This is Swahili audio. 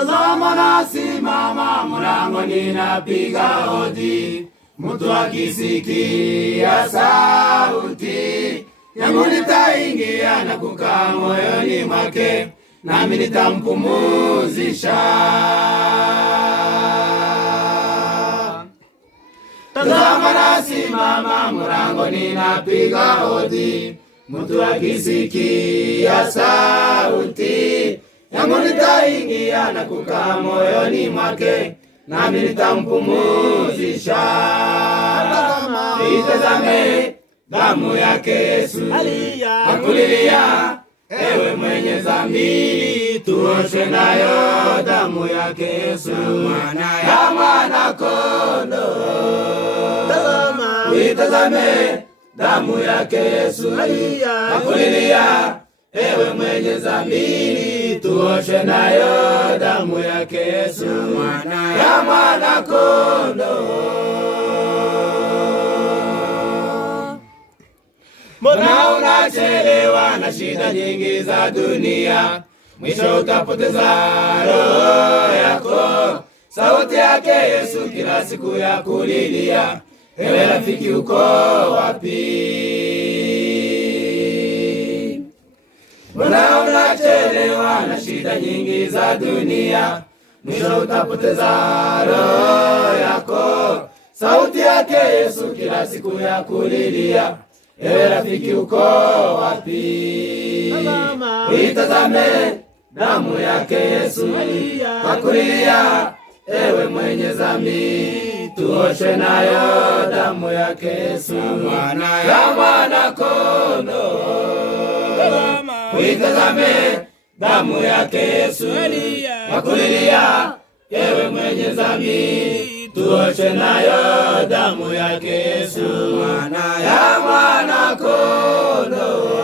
Tazama nasimama mlangoni napiga hodi, mtu akisikia sauti yangu nitaingia na kukaa moyoni mwake, nami nitampumuzisha. Tazama nasimama mlangoni napiga hodi, mtu akisikia sauti yangu nitaingia na kukaa moyoni mwake, nami nitampumuzisha. Itazame damu yake Yesu akulilia, ewe mwenye dhambi, tuoshwe nayo damu yake Yesu ya mwana kondoo. Itazame damu yake Yesu akulilia, ewe mwenye dhambi, tuoshwe nayo damu yake Yesu ya mwana kondoo. Mbona unachelewa na shida nyingi za dunia, mwisho utapoteza roho yako. Sauti yake Yesu kila siku ya kulilia, ewe rafiki uko wapi? Mbona unachelewa na shida nyingi za dunia, mwisho utapoteza roho yako. Sauti yake Yesu kila siku ya kulilia, ewe rafiki uko wapi? Itazame damu yake Yesu akulilia, ewe mwenye dhambi, tuoshwe nayo damu yake Yesu ya mwana kondoo. Itazame damu yake Yesu akulilia, ewe mwenye dhambi, tuoshwe nayo damu yake Yesu ya mwana kondoo.